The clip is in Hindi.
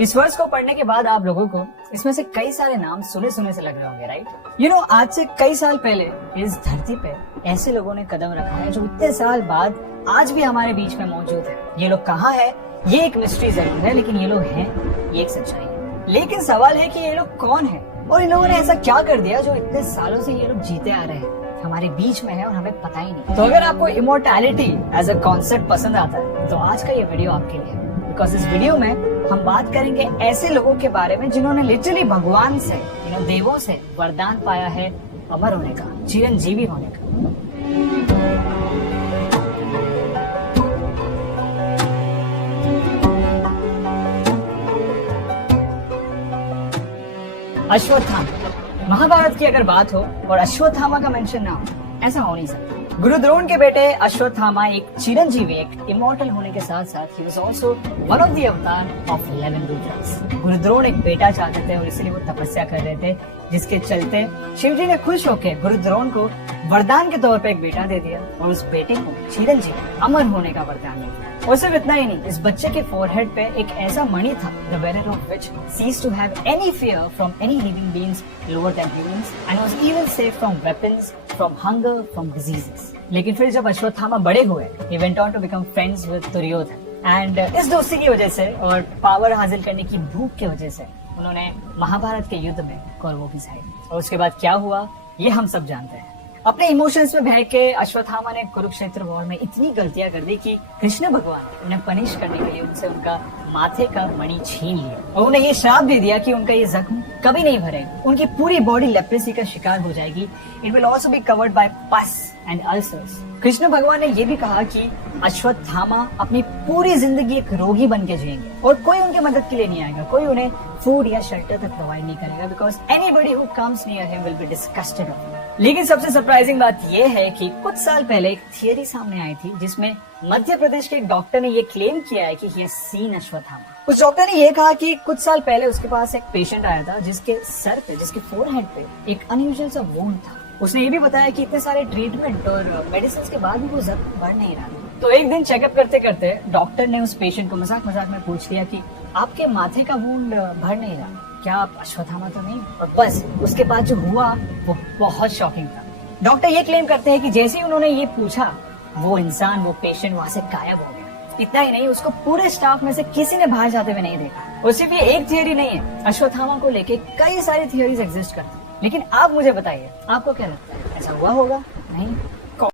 इस वर्ष को पढ़ने के बाद आप लोगों को इसमें से कई सारे नाम सुने सुने से लग रहे होंगे, राइट? आज से कई साल पहले इस धरती पे ऐसे लोगों ने कदम रखा है जो इतने साल बाद आज भी हमारे बीच में मौजूद है। ये लोग कहाँ है, ये एक मिस्ट्री जरूर है, लेकिन ये लोग हैं, ये एक सच्चाई है। लेकिन सवाल है कि ये लोग कौन है और इन लोगों ने ऐसा क्या कर दिया जो इतने सालों से ये लोग जीते आ रहे हैं, हमारे बीच में है और हमें पता ही नहीं। तो अगर आपको इमोर्टैलिटी एज अ कॉन्सेप्ट पसंद आता है तो आज का ये वीडियो आपके लिए है। बिकॉज इस वीडियो में हम बात करेंगे ऐसे लोगों के बारे में जिन्होंने लिटरली भगवान से, देवों से वरदान पाया है अमर होने का, चिरंजीवी होने का। अश्वत्थामा। महाभारत की अगर बात हो और अश्वत्थामा का मेंशन ना हो, ऐसा हो नहीं सकता। गुरु द्रोण के बेटे अश्वत्थामा एक चिरंजीवी, एक इमॉर्टल होने के साथ साथ he was also one of the अवतार of 11 Rudras। गुरु द्रोण एक बेटा चाहते थे और इसलिए वो तपस्या कर रहे थे, जिसके चलते शिवजी ने खुश होकर गुरु द्रोण को वरदान के तौर पे एक बेटा दे दिया और उस बेटे को चिरंजीवी, अमर होने का वरदान मिला। और सिर्फ इतना ही नहीं, इस बच्चे के फोरहेड पे एक ऐसा मणि था, the wearer of which ceased to have any fear from any living beings lower than humans and was even safe from weapons, from hunger, from diseases। लेकिन फिर जब अश्वत्थामा बड़े हुए, he went on to become friends with Duryodhana and इस दोस्ती की वजह से और पावर हासिल करने की भूख की वजह से उन्होंने महाभारत के युद्ध में कौरवों की सहायता। और उसके बाद क्या हुआ ये हम सब जानते हैं। अपने इमोशंस में बह के अश्वत्थामा ने कुरुक्षेत्र वॉर में इतनी गलतियां कर दी कि कृष्ण भगवान ने उन्हें पनिश करने के लिए उनसे उनका माथे का मणि छीन लिया और उन्हें ये श्राप दे दिया कि उनका ये जख्म कभी नहीं भरेगा, उनकी पूरी बॉडी लेप्रेसी का शिकार हो जाएगी। It will also be covered by पस एंड अल्सर्स। कृष्ण भगवान ने ये भी कहा कि अश्वत्थामा अपनी पूरी जिंदगी एक रोगी बन के जिएंगे और कोई उनकी मदद के लिए नहीं आएगा, कोई उन्हें फूड या शेल्टर तक प्रोवाइड नहीं करेगा, because anybody who comes near him will be disgusted of him. लेकिन सबसे सरप्राइजिंग बात यह है कि कुछ साल पहले एक थियरी सामने आई थी जिसमें मध्य प्रदेश के एक डॉक्टर ने ये क्लेम किया है कि he has seen अश्वत्थामा। उस डॉक्टर ने ये कहा कि कुछ साल पहले उसके पास एक पेशेंट आया था जिसके सर पे, जिसके फोरहेड पे एक अनयूजुअल सा वुंड था। उसने ये भी बताया कि इतने सारे ट्रीटमेंट और मेडिसिन के बाद भी वो जख्म बढ़ नहीं रहा। तो एक दिन चेकअप करते करते डॉक्टर ने उस पेशेंट को मजाक मजाक में पूछ लिया कि आपके माथे का वुंड भर नहीं रहा, क्या आप अश्वत्थामा तो नहीं? और बस उसके बाद जो हुआ वो बहुत शॉकिंग था। डॉक्टर ये क्लेम करते हैं कि जैसे ही उन्होंने ये पूछा, वो इंसान, वो पेशेंट वहां से गायब हो गया। इतना ही नहीं, उसको पूरे स्टाफ में से किसी ने बाहर जाते हुए नहीं देखा। और सिर्फ ये एक थियरी नहीं है, अश्वत्थामा को लेके कई सारी थियरीज एग्जिस्ट करती हैं। लेकिन आप मुझे बताइए, आपको क्या लगता है, ऐसा हुआ होगा? नहीं?